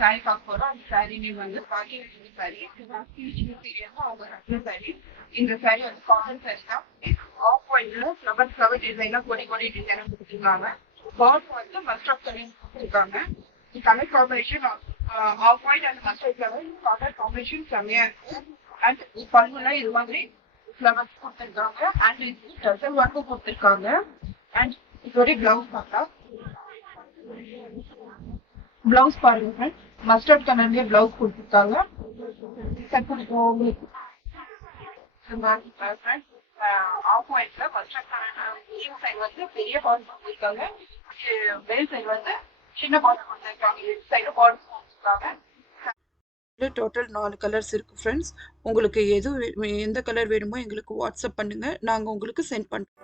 Sorry பார்க்க போறோம். அந்த சாரி நேம் வந்து பாக்கியலட்சுமி சாரி. சீரியல்னா அவங்க கட்டின சாரி. இந்த சாரி வந்து காட்டன் சாரி தான். ஆஃப் ஒயிட்ல ஃப்ளவர் டிசைன்ல கொடி டிசைன் கொடுத்துருக்காங்க. பாட் வந்து மஸ்டர்ட் கலர் கொடுத்துருக்காங்க. Colour combination off white and mustard colour combination செம்மையா இருக்கு. அண்ட் பல்லுல இது மாதிரி ஃப்ளவர்ஸ் கொடுத்துருக்காங்க. அண்ட் இது டசல் ஒர்க்கும் கொடுத்துருக்காங்க. அண்ட் இதோட பிளவுஸ் பார்த்தா பிளவுஸ் பாருங்க ஃப்ரெண்ட்ஸ், மஸ்டர்ட் கலர்லயே பிளவுஸ் கொடுத்துருக்காங்க. உங்களுக்கு ஆஃப் ஒயிட்ல மஸ்டர்ட் கலர் லீவ் சைடு வந்து பெரிய பார்டர் கொடுத்துருக்காங்க. மேல் சைடு வந்து சின்ன பார்டர் கொடுத்துருக்காங்க. லெஃப்ட் சைடு பார்டர் கொடுத்துருக்காங்க. டோட்டல் 4 கலர்ஸ் இருக்குது ஃப்ரெண்ட்ஸ். உங்களுக்கு எந்த கலர் வேணுமோ எங்களுக்கு வாட்ஸ்அப் பண்ணுங்கள், நாங்கள் உங்களுக்கு சென்ட் பண்ணுறோம்.